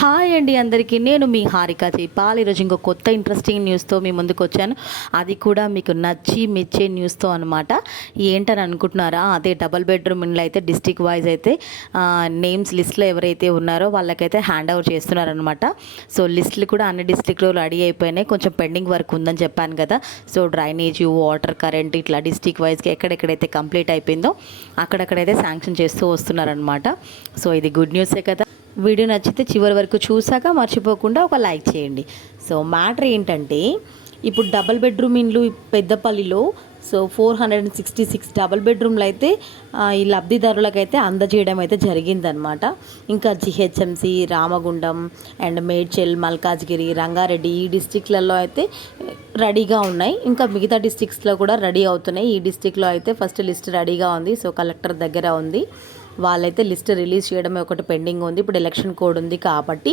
Hi అండి అందరికీ. నేను మీ హారిక చెప్పాలి ఈరోజు ఇంకో కొత్త ఇంట్రెస్టింగ్ న్యూస్తో మీ ముందుకు వచ్చాను అది కూడా మీకు నచ్చి మెచ్చే న్యూస్తో అనమాట ఏంటని అనుకుంటున్నారా? అదే డబల్ బెడ్రూమ్ ఇండ్లు అయితే డిస్టిక్ వైజ్ అయితే నేమ్స్ లిస్ట్లో ఎవరైతే ఉన్నారో వాళ్ళకైతే హ్యాండ్ ఓవర్ చేస్తున్నారనమాట సో లిస్టులు కూడా అన్ని డిస్టిక్లో రెడీ అయిపోయినాయి. కొంచెం పెండింగ్ వర్క్ ఉందని చెప్పాను కదా. సో డ్రైనేజ్ వాటర్ కరెంట్ ఇట్లా డిస్టిక్ వైజ్గా ఎక్కడెక్కడైతే కంప్లీట్ అయిపోయిందో అక్కడక్కడైతే శాంక్షన్ చేస్తూ వస్తున్నారనమాట సో ఇది గుడ్ న్యూసే కదా. వీడియో నచ్చితే చివరి వరకు చూసాక మర్చిపోకుండా ఒక లైక్ చేయండి. సో మ్యాటర్ ఏంటంటే ఇప్పుడు డబల్ బెడ్రూమ్ ఇండ్లు పెద్దపల్లిలో so four hundred and sixty six double బెడ్రూమ్లు అయితే ఈ లబ్ధిదారులకైతే అందజేయడం అయితే జరిగిందనమాట ఇంకా జిహెచ్ఎంసి రామగుండం అండ్ మేడ్చెల్ మల్కాజ్గిరి రంగారెడ్డి ఈ డిస్టిక్లలో అయితే రెడీగా ఉన్నాయి. ఇంకా మిగతా డిస్టిక్స్లో కూడా రెడీ అవుతున్నాయి. ఈ డిస్టిక్లో అయితే ఫస్ట్ లిస్ట్ రెడీగా ఉంది. సో కలెక్టర్ దగ్గర ఉంది. వాళ్ళైతే లిస్ట్ రిలీజ్ చేయడమే ఒకటి పెండింగ్ ఉంది. ఇప్పుడు ఎలక్షన్ కోడ్ ఉంది కాబట్టి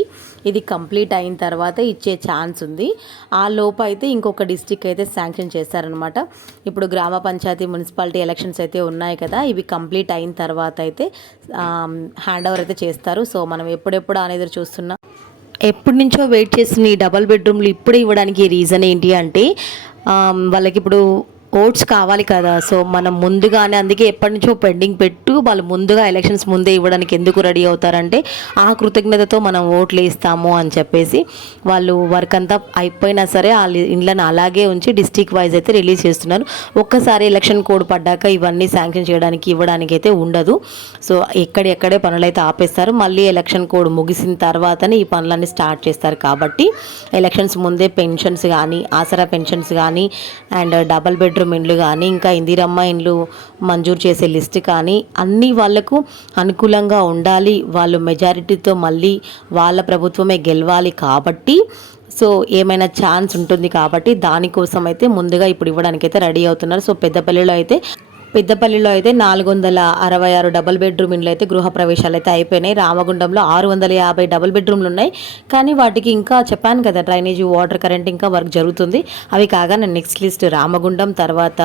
ఇది కంప్లీట్ అయిన తర్వాత ఇచ్చే ఛాన్స్ ఉంది. ఆ లోపు అయితే ఇంకొక డిస్టిక్ అయితే శాంక్షన్ చేస్తారనమాట ఇప్పుడు గ్రామ పంచాయతీ మున్సిపాలిటీ ఎలక్షన్స్ అయితే ఉన్నాయి కదా ఇవి కంప్లీట్ అయిన తర్వాత అయితే హ్యాండ్ ఓవర్ అయితే చేస్తారు. సో మనం ఎప్పుడెప్పుడు అనేది చూస్తున్నాం ఎప్పటి నుంచో వెయిట్ చేస్తున్న ఈ డబల్ బెడ్రూమ్లు ఇప్పుడే ఇవ్వడానికి రీజన్ ఏంటి అంటే వాళ్ళకి ఇప్పుడు ఓట్స్ కావాలి కదా. సో మనం ముందుగానే అందుకే ఎప్పటి నుంచో పెండింగ్ పెట్టు వాళ్ళు ముందుగా ఎలక్షన్స్ ముందే ఇవ్వడానికి ఎందుకు రెడీ అవుతారంటే ఆ కృతజ్ఞతతో మనం ఓట్లు వేస్తాము అని చెప్పేసి వాళ్ళు వర్క్ అంతా అయిపోయినా సరే వాళ్ళ ఇండ్లను అలాగే ఉంచి డిస్టిక్ వైజ్ అయితే రిలీజ్ చేస్తున్నారు. ఒక్కసారి ఎలక్షన్ కోడ్ పడ్డాక ఇవన్నీ శాంక్షన్ చేయడానికి ఇవ్వడానికి అయితే ఉండదు. సో ఎక్కడెక్కడే పనులు అయితే ఆపేస్తారు. మళ్ళీ ఎలక్షన్ కోడ్ ముగిసిన తర్వాతనే ఈ పనులన్నీ స్టార్ట్ చేస్తారు కాబట్టి ఎలక్షన్స్ ముందే పెన్షన్స్ కానీ ఆసరా పెన్షన్స్ కానీ అండ్ డబల్ బెడ్రూమ్ ఇండ్లు కానీ ఇంకా ఇందిరమ్మ ఇండ్లు మంజూరు చేసే లిస్ట్ కానీ అన్నీ వాళ్ళకు అనుకూలంగా ఉండాలి. వాళ్ళు మెజారిటీతో మళ్ళీ వాళ్ళ ప్రభుత్వమే గెలవాలి కాబట్టి సో ఏమైనా ఛాన్స్ ఉంటుంది కాబట్టి దానికోసం అయితే ముందుగా ఇప్పుడు ఇవ్వడానికి అయితే రెడీ అవుతున్నారు. సో పెద్దపల్లిలో అయితే పెద్దపల్లిలో అయితే నాలుగు వందల అరవై ఆరు డబుల్ బెడ్రూమ్ ఇండ్లు అయితే గృహ ప్రవేశాలు అయితే అయిపోయినాయి. రామగుండంలో ఆరు వందల యాభై డబుల్ బెడ్రూమ్లు ఉన్నాయి. కానీ వాటికి ఇంకా చెప్పాను కదా డ్రైనేజ్ వాటర్ కరెంట్ ఇంకా వర్క్ జరుగుతుంది. అవి కాగా నెక్స్ట్ లిస్ట్ రామగుండం తర్వాత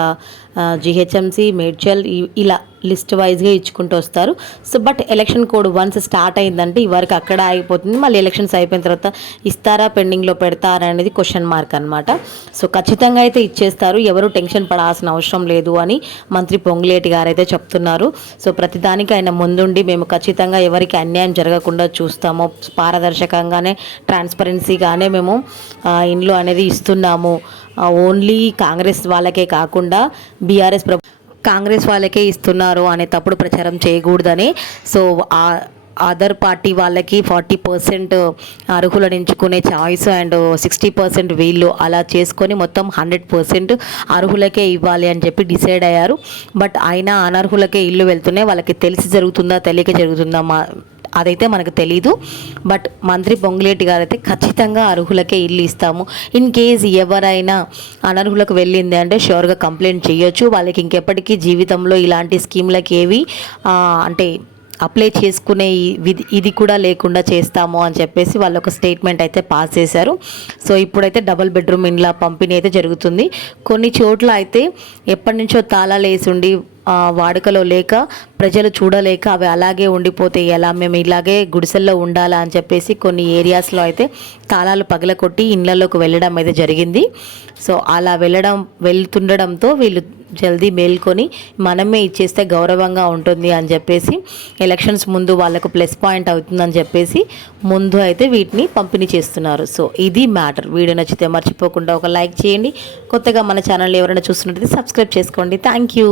జిహెచ్ఎంసి మేడ్చల్ ఇలా లిస్ట్ వైజ్గా ఇచ్చుకుంటూ వస్తారు. So but election code once start అయిందంటే ఈ అక్కడ అయిపోతుంది మళ్ళీ ఎలక్షన్స్ అయిపోయిన తర్వాత ఇస్తారా పెండింగ్లో పెడతారా అనేది క్వశ్చన్ మార్క్ అనమాట సో ఖచ్చితంగా అయితే ఇచ్చేస్తారు. ఎవరు టెన్షన్ పడాల్సిన అవసరం లేదు అని మంత్రి పొంగులేటి గారు అయితే చెప్తున్నారు. సో ప్రతిదానికి ఆయన ముందుండి మేము ఖచ్చితంగా ఎవరికి అన్యాయం జరగకుండా చూస్తాము. పారదర్శకంగానే ట్రాన్స్పరెన్సీగానే మేము ఇండ్లు అనేది ఇస్తున్నాము. ఓన్లీ కాంగ్రెస్ వాళ్ళకే కాకుండా బీఆర్ఎస్ ప్రభు కాంగ్రెస్ వాళ్ళకే ఇస్తున్నారు అనే తప్పుడు ప్రచారం చేయకూడదని. సో ఆ అదర్ పార్టీ వాళ్ళకి ఫార్టీ పర్సెంట్ అర్హులను ఎంచుకునే చాయిస్ అండ్ సిక్స్టీ పర్సెంట్ వీళ్ళు అలా చేసుకొని మొత్తం హండ్రెడ్ పర్సెంట్ అర్హులకే ఇవ్వాలి అని చెప్పి డిసైడ్ అయ్యారు. బట్ అయినా అనర్హులకే ఇల్లు వెళ్తున్నాయి. వాళ్ళకి తెలిసి జరుగుతుందా తెలియక జరుగుతుందా మా అదైతే మనకు తెలీదు. బట్ మంత్రి పొంగులేటి గారు అయితే ఖచ్చితంగా అర్హులకే ఇల్లు ఇస్తాము. ఇన్ కేస్ ఎవరైనా అనర్హులకు వెళ్ళింది అంటే షూర్గా కంప్లైంట్ చేయొచ్చు. వాళ్ళకి ఇంకెప్పటికీ జీవితంలో ఇలాంటి స్కీమ్లకి ఏవి అంటే అప్లై చేసుకునే ఇది కూడా లేకుండా చేస్తాము అని చెప్పేసి వాళ్ళు ఒక స్టేట్మెంట్ అయితే పాస్ చేశారు. సో ఇప్పుడైతే డబుల్ బెడ్రూమ్ ఇండ్ల పంపిణీ అయితే జరుగుతుంది. కొన్ని చోట్ల అయితే ఎప్పటి నుంచో తాళాలు వేసి ఉండి వాడుకలో లేక ప్రజలు చూడలేక అవి అలాగే ఉండిపోతే ఎలా? మేము ఇలాగే గుడిసెల్లో ఉండాలా అని చెప్పేసి కొన్ని ఏరియాస్లో అయితే తాళాలు పగలకొట్టి ఇళ్ళలోకి వెళ్ళడం అయితే జరిగింది. సో అలా వెళ్ళడం వెళ్తుండడంతో వీళ్ళు జల్దీ మేల్కొని మనమే ఇచ్చేస్తే గౌరవంగా ఉంటుంది అని చెప్పేసి ఎలక్షన్స్ ముందు వాళ్ళకు ప్లస్ పాయింట్ అవుతుందని చెప్పేసి ముందు అయితే వీటిని పంపిణీ చేస్తున్నారు. సో ఇది మ్యాటర్. వీడియో నచ్చితే మర్చిపోకుండా ఒక లైక్ చేయండి. కొత్తగా మన ఛానల్ ఎవరైనా చూస్తున్నట్లయితే సబ్స్క్రైబ్ చేసుకోండి. Thank you.